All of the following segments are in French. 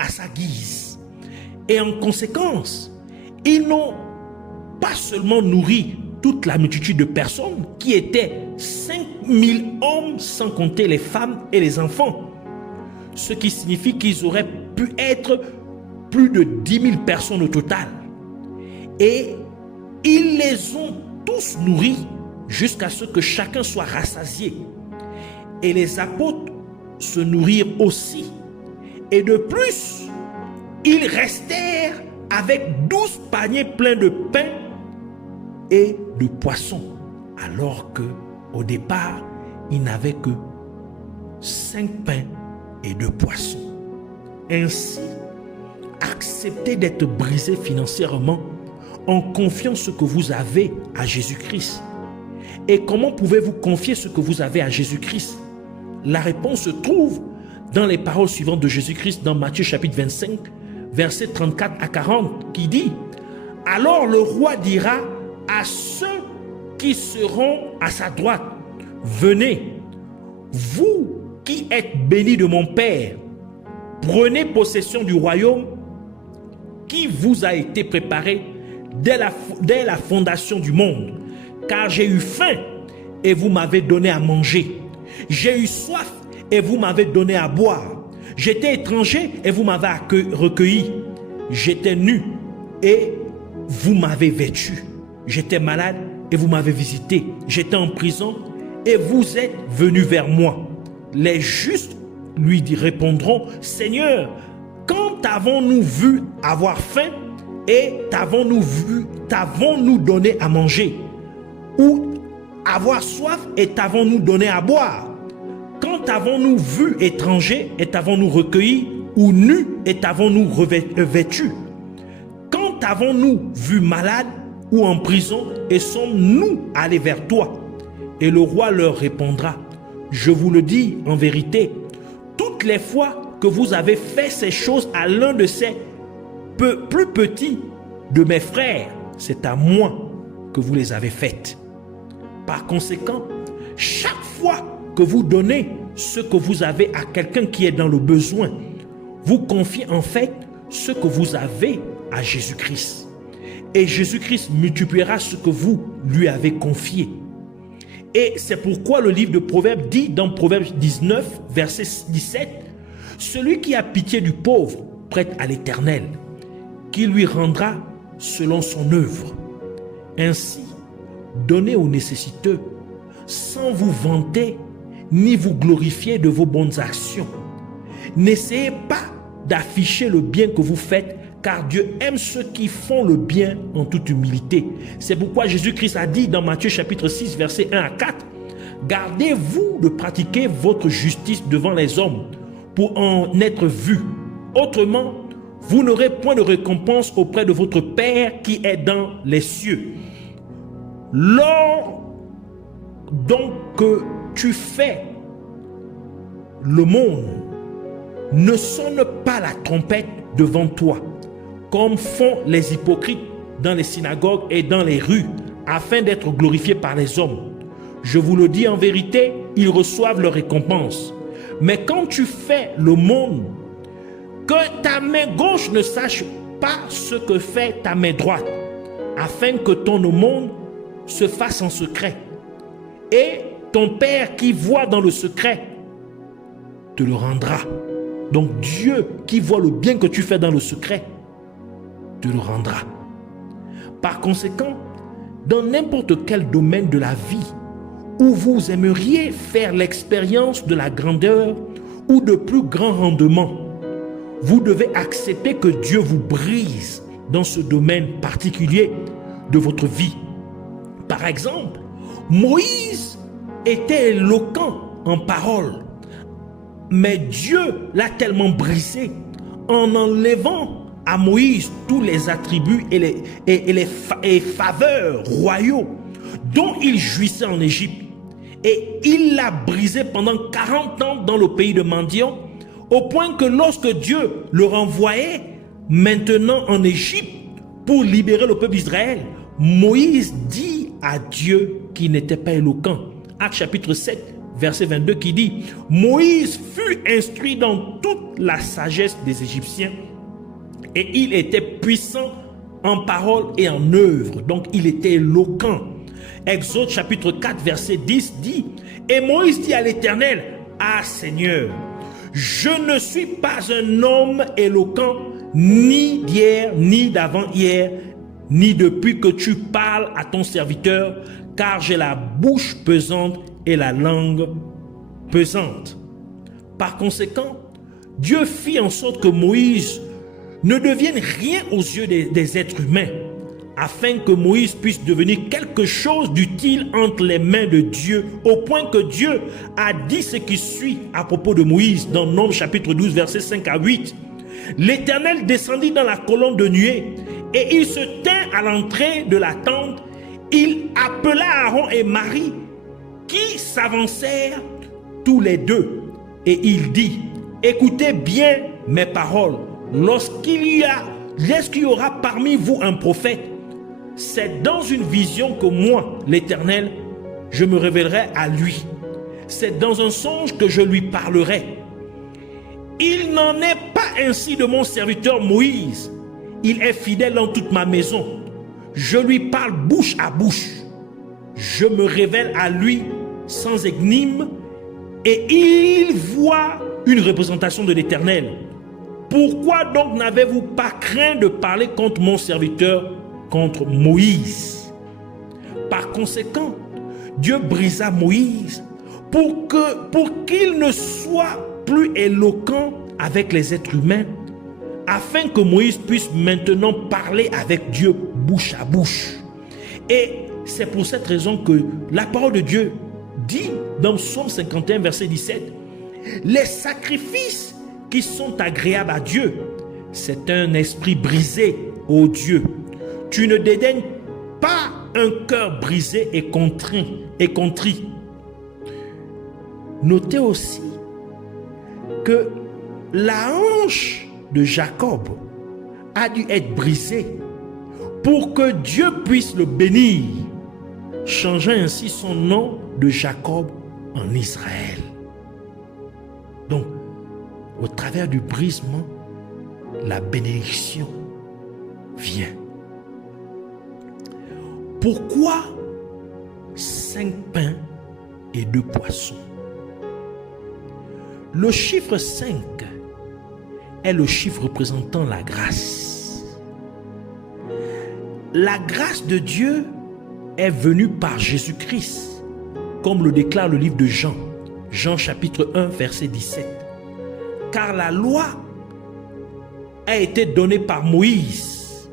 à sa guise. Et en conséquence, ils n'ont pas seulement nourri toute la multitude de personnes qui étaient 5000 hommes sans compter les femmes et les enfants. Ce qui signifie qu'ils auraient pu être plus de 10 000 personnes au total. Et ils les ont tous nourris jusqu'à ce que chacun soit rassasié. Et les apôtres se nourrirent aussi. Et de plus, ils restèrent avec 12 paniers pleins de pain et de poissons, alors que au départ, ils n'avaient que 5 pains et 2 poissons. Ainsi, acceptez d'être brisé financièrement en confiant ce que vous avez à Jésus-Christ. Et comment pouvez-vous confier ce que vous avez à Jésus-Christ? La réponse se trouve dans les paroles suivantes de Jésus-Christ dans Matthieu chapitre 25, versets 34 à 40, qui dit: « Alors le roi dira à ceux qui seront à sa droite, venez, vous qui êtes bénis de mon Père, prenez possession du royaume qui vous a été préparé dès la fondation du monde. Car j'ai eu faim et vous m'avez donné à manger. J'ai eu soif et vous m'avez donné à boire. J'étais étranger et vous m'avez recueilli. J'étais nu et vous m'avez vêtu. J'étais malade et vous m'avez visité. J'étais en prison et vous êtes venu vers moi. » Les justes lui répondront: « Seigneur, quand t'avons-nous vu avoir faim et t'avons-nous donné à manger? Ou avoir soif et t'avons-nous donné à boire? Quand t'avons-nous vu étranger et t'avons-nous recueilli? Ou nu et t'avons-nous vêtu? Quand t'avons-nous vu malade ou en prison et sommes-nous allés vers toi? » Et le roi leur répondra: « Je vous le dis en vérité, toutes les fois que vous avez fait ces choses à l'un de ces plus petits de mes frères, c'est à moi que vous les avez faites. » Par conséquent, chaque fois que vous donnez ce que vous avez à quelqu'un qui est dans le besoin, vous confiez en fait ce que vous avez à Jésus-Christ. Et Jésus-Christ multipliera ce que vous lui avez confié. Et c'est pourquoi le livre de Proverbes dit dans Proverbes 19, verset 17, « Celui qui a pitié du pauvre prête à l'Éternel, qui lui rendra selon son œuvre. Ainsi, donnez aux nécessiteux, sans vous vanter, ni vous glorifier de vos bonnes actions. N'essayez pas d'afficher le bien que vous faites, car Dieu aime ceux qui font le bien en toute humilité. » C'est pourquoi Jésus-Christ a dit dans Matthieu chapitre 6, versets 1 à 4, « Gardez-vous de pratiquer votre justice devant les hommes, pour en être vus. Autrement, vous n'aurez point de récompense auprès de votre Père qui est dans les cieux. Lors donc que tu fais le monde, ne sonne pas la trompette devant toi, comme font les hypocrites dans les synagogues et dans les rues, afin d'être glorifiés par les hommes. Je vous le dis en vérité, ils reçoivent leur récompense. Mais quand tu fais le monde, que ta main gauche ne sache pas ce que fait ta main droite, afin que ton aumône se fasse en secret. Et ton Père qui voit dans le secret te le rendra. » Donc Dieu qui voit le bien que tu fais dans le secret te le rendra. Par conséquent, dans n'importe quel domaine de la vie où vous aimeriez faire l'expérience de la grandeur ou de plus grand rendement, vous devez accepter que Dieu vous brise dans ce domaine particulier de votre vie. Par exemple, Moïse était éloquent en parole, mais Dieu l'a tellement brisé en enlevant à Moïse tous les attributs et les faveurs royaux dont il jouissait en Égypte. Et il l'a brisé pendant 40 ans dans le pays de Midian, au point que lorsque Dieu le renvoyait maintenant en Égypte pour libérer le peuple d'Israël, Moïse dit à Dieu qu'il n'était pas éloquent. Actes chapitre 7, verset 22 qui dit « Moïse fut instruit dans toute la sagesse des Égyptiens et il était puissant en parole et en œuvre. » Donc il était éloquent. Exode chapitre 4 verset 10 dit « Et Moïse dit à l'Éternel, « Ah Seigneur, je ne suis pas un homme éloquent, ni d'hier, ni d'avant-hier, ni depuis que tu parles à ton serviteur, car j'ai la bouche pesante et la langue pesante. » Par conséquent, Dieu fit en sorte que Moïse ne devienne rien aux yeux des êtres humains, afin que Moïse puisse devenir quelque chose d'utile entre les mains de Dieu, au point que Dieu a dit ce qui suit à propos de Moïse dans Nombres chapitre 12 versets 5 à 8. L'Éternel descendit dans la colonne de nuée et il se tint à l'entrée de la tente. Il appela Aaron et Marie qui s'avancèrent tous les deux et il dit: écoutez bien mes paroles. Lorsqu'il y aura parmi vous un prophète, c'est dans une vision que moi, l'Éternel, je me révélerai à lui. C'est dans un songe que je lui parlerai. Il n'en est pas ainsi de mon serviteur Moïse. Il est fidèle dans toute ma maison. Je lui parle bouche à bouche. Je me révèle à lui sans énigme et il voit une représentation de l'Éternel. Pourquoi donc n'avez-vous pas craint de parler contre mon serviteur, contre Moïse? Par conséquent, Dieu brisa Moïse pour qu'il ne soit plus éloquent avec les êtres humains, afin que Moïse puisse maintenant parler avec Dieu bouche à bouche. Et c'est pour cette raison que la parole de Dieu dit dans Psaume 51 verset 17, les sacrifices qui sont agréables à Dieu, c'est un esprit brisé, ô Dieu. Tu ne dédaignes pas un cœur brisé et contrit. Notez aussi que la hanche de Jacob a dû être brisée pour que Dieu puisse le bénir, changeant ainsi son nom de Jacob en Israël. Donc, au travers du brisement, la bénédiction vient. Pourquoi 5 pains et 2 poissons? Le chiffre 5 est le chiffre représentant la grâce. La grâce de Dieu est venue par Jésus-Christ, comme le déclare le livre de Jean, Jean chapitre 1 verset 17. Car la loi a été donnée par Moïse.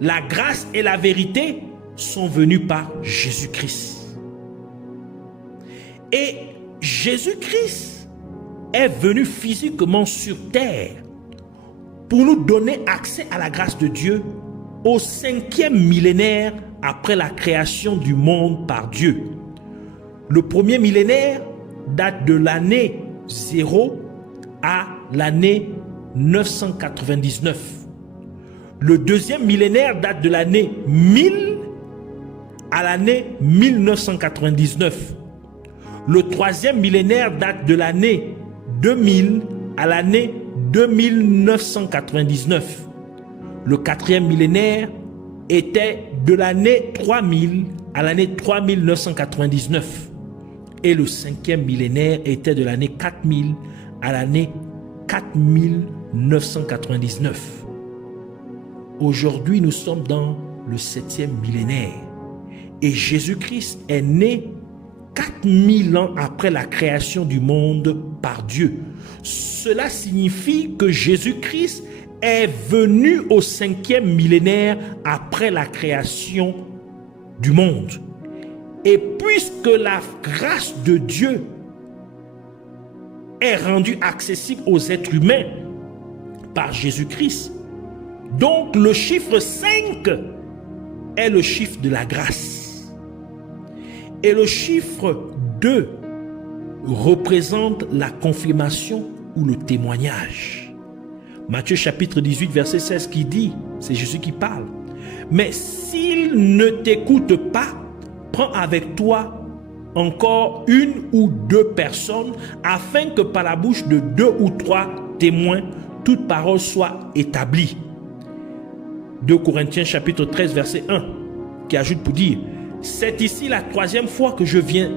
La grâce et la vérité sont venues par Jésus-Christ. Et Jésus-Christ est venu physiquement sur terre pour nous donner accès à la grâce de Dieu au 5e millénaire après la création du monde par Dieu. Le premier millénaire date de l'année 0 à l'année 999. Le deuxième millénaire date de l'année 1000 à l'année 1999. Le troisième millénaire date de l'année 2000 à l'année 2999. Le quatrième millénaire était de l'année 3000 à l'année 3999. Et le 5e millénaire était de l'année 4000 à l'année 4999. Aujourd'hui, nous sommes dans le 7e millénaire. Et Jésus-Christ est né 4000 ans après la création du monde par Dieu. Cela signifie que Jésus-Christ est venu au 5e millénaire après la création du monde. Et puisque la grâce de Dieu est rendue accessible aux êtres humains par Jésus-Christ, donc le chiffre 5 est le chiffre de la grâce. Et le chiffre 2 représente la confirmation ou le témoignage. Matthieu chapitre 18 verset 16 qui dit, c'est Jésus qui parle, mais s'il ne t'écoute pas, prends avec toi encore une ou deux personnes, afin que par la bouche de 2 ou 3 témoins, toute parole soit établie. 2 Corinthiens chapitre 13 verset 1, qui ajoute pour dire, c'est ici la 3e fois que je viens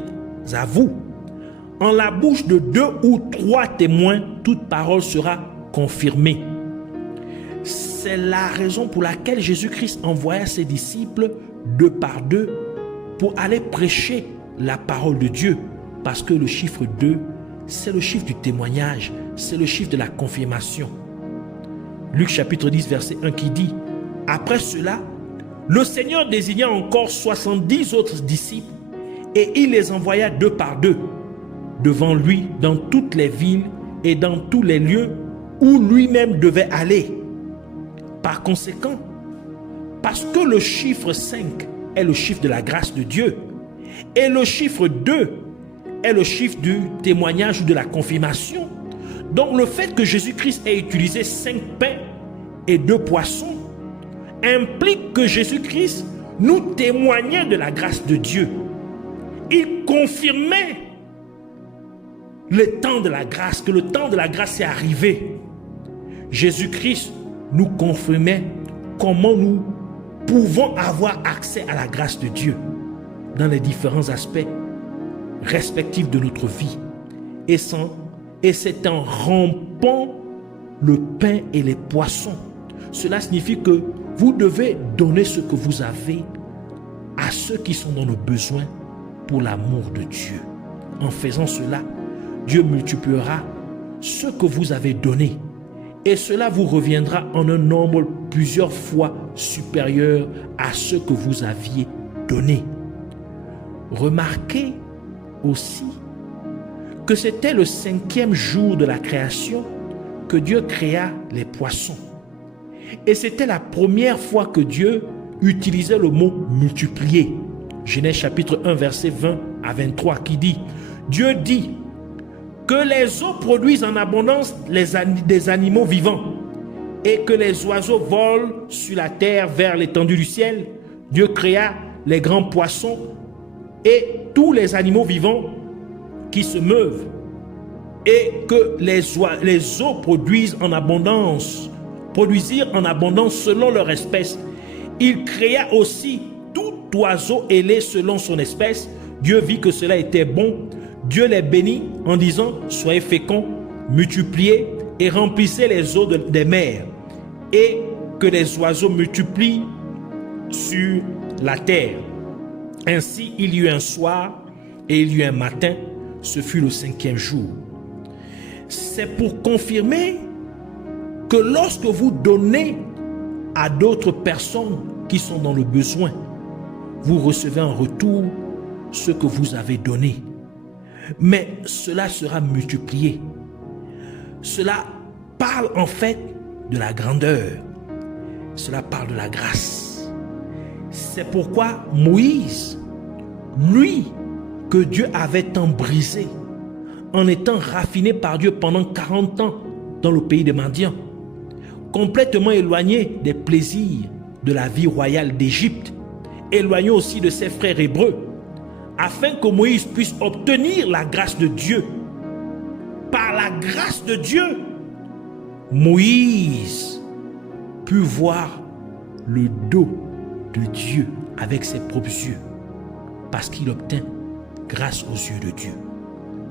à vous. En la bouche de 2 ou 3 témoins, toute parole sera confirmée. C'est la raison pour laquelle Jésus-Christ envoya ses disciples 2 par 2 pour aller prêcher la parole de Dieu. Parce que le chiffre 2, c'est le chiffre du témoignage, c'est le chiffre de la confirmation. Luc chapitre 10 verset 1 qui dit, après cela, le Seigneur désigna encore 70 autres disciples et il les envoya 2 par 2 devant lui dans toutes les villes et dans tous les lieux où lui-même devait aller. Par conséquent, parce que le chiffre 5 est le chiffre de la grâce de Dieu et le chiffre 2 est le chiffre du témoignage ou de la confirmation, donc le fait que Jésus-Christ ait utilisé 5 pains et 2 poissons implique que Jésus-Christ nous témoignait de la grâce de Dieu. Il confirmait le temps de la grâce, que le temps de la grâce est arrivé. Jésus-Christ nous confirmait comment nous pouvons avoir accès à la grâce de Dieu dans les différents aspects respectifs de notre vie. Et c'est en rompant le pain et les poissons. Cela signifie que vous devez donner ce que vous avez à ceux qui sont dans le besoin pour l'amour de Dieu. En faisant cela, Dieu multipliera ce que vous avez donné et cela vous reviendra en un nombre plusieurs fois supérieur à ce que vous aviez donné. Remarquez aussi que c'était le 5e jour de la création que Dieu créa les poissons. Et c'était la première fois que Dieu utilisait le mot multiplier. Genèse chapitre 1 verset 20 à 23 qui dit, Dieu dit que les eaux produisent en abondance des animaux vivants et que les oiseaux volent sur la terre vers l'étendue du ciel. Dieu créa les grands poissons et tous les animaux vivants qui se meuvent et que les eaux produisirent en abondance selon leur espèce. Il créa aussi tout oiseau ailé selon son espèce. Dieu vit que cela était bon. Dieu les bénit en disant, soyez féconds, multipliez et remplissez les eaux des mers et que les oiseaux multiplient sur la terre. Ainsi, il y eut un soir et il y eut un matin. Ce fut le 5e jour. C'est pour confirmer que lorsque vous donnez à d'autres personnes qui sont dans le besoin, vous recevez en retour ce que vous avez donné. Mais cela sera multiplié. Cela parle en fait de la grandeur. Cela parle de la grâce. C'est pourquoi Moïse, lui, que Dieu avait tant brisé, en étant raffiné par Dieu pendant 40 ans dans le pays des Madians, complètement éloigné des plaisirs de la vie royale d'Égypte, éloigné aussi de ses frères hébreux, afin que Moïse puisse obtenir la grâce de Dieu. Par la grâce de Dieu, Moïse put voir le dos de Dieu avec ses propres yeux, parce qu'il obtint grâce aux yeux de Dieu.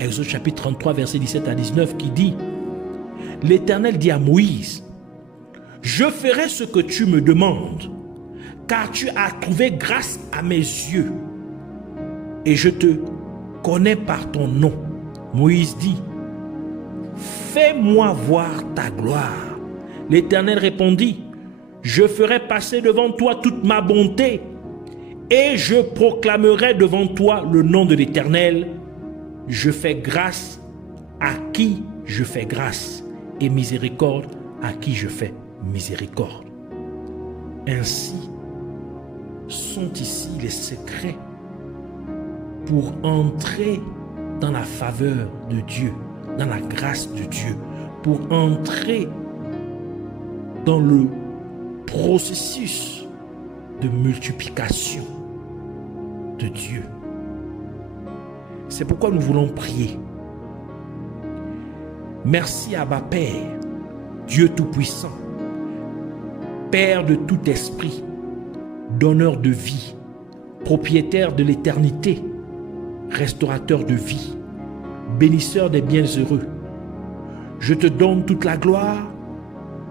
Exode chapitre 33, verset 17 à 19 qui dit, l'Éternel dit à Moïse, je ferai ce que tu me demandes, car tu as trouvé grâce à mes yeux, et je te connais par ton nom. Moïse dit, fais-moi voir ta gloire. L'Éternel répondit, je ferai passer devant toi toute ma bonté, et je proclamerai devant toi le nom de l'Éternel. Je fais grâce à qui je fais grâce, et miséricorde à qui je fais miséricorde. Ainsi sont ici les secrets pour entrer dans la faveur de Dieu, dans la grâce de Dieu, pour entrer dans le processus de multiplication de Dieu. C'est pourquoi nous voulons prier. Merci Abba Père, Dieu Tout-Puissant, Père de tout esprit, donneur de vie, propriétaire de l'éternité, restaurateur de vie, bénisseur des bienheureux. Je te donne toute la gloire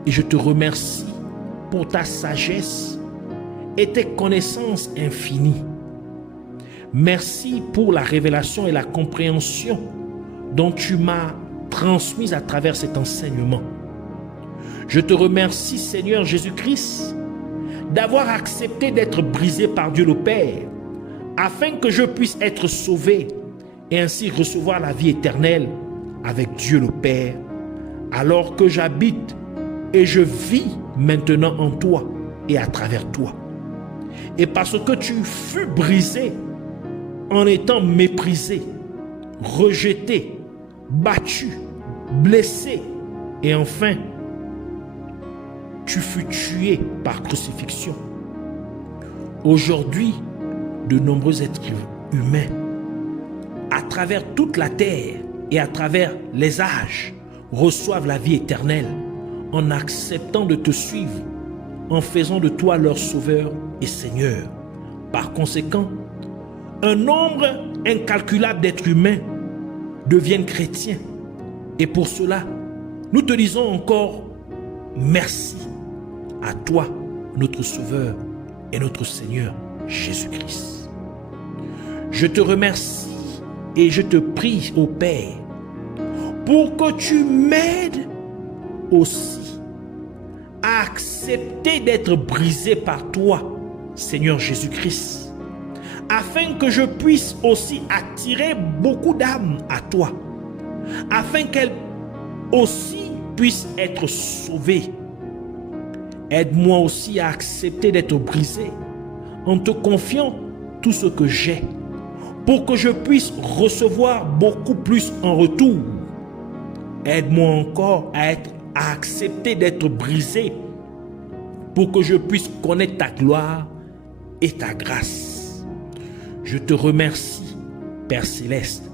et je te remercie pour ta sagesse et tes connaissances infinies. Merci pour la révélation et la compréhension dont tu m'as transmise à travers cet enseignement. Je te remercie, Seigneur Jésus-Christ, d'avoir accepté d'être brisé par Dieu le Père, afin que je puisse être sauvé et ainsi recevoir la vie éternelle avec Dieu le Père, alors que j'habite et je vis maintenant en toi et à travers toi. Et parce que tu fus brisé en étant méprisé, rejeté, battu, blessé et enfin, tu fus tué par crucifixion. Aujourd'hui, de nombreux êtres humains, à travers toute la terre et à travers les âges, reçoivent la vie éternelle en acceptant de te suivre, en faisant de toi leur sauveur et Seigneur. Par conséquent, un nombre incalculable d'êtres humains deviennent chrétiens. Et pour cela, nous te disons encore merci à toi, notre Sauveur et notre Seigneur Jésus-Christ. Je te remercie et je te prie, ô Père, pour que tu m'aides aussi à accepter d'être brisé par toi, Seigneur Jésus-Christ, afin que je puisse aussi attirer beaucoup d'âmes à toi, afin qu'elles aussi puissent être sauvées. Aide-moi aussi à accepter d'être brisé en te confiant tout ce que j'ai, pour que je puisse recevoir beaucoup plus en retour. Aide-moi encore à accepter d'être brisé pour que je puisse connaître ta gloire et ta grâce. Je te remercie, Père Céleste,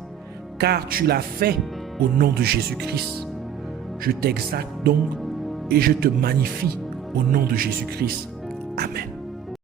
car tu l'as fait au nom de Jésus-Christ. Je t'exalte donc et je te magnifie au nom de Jésus-Christ. Amen.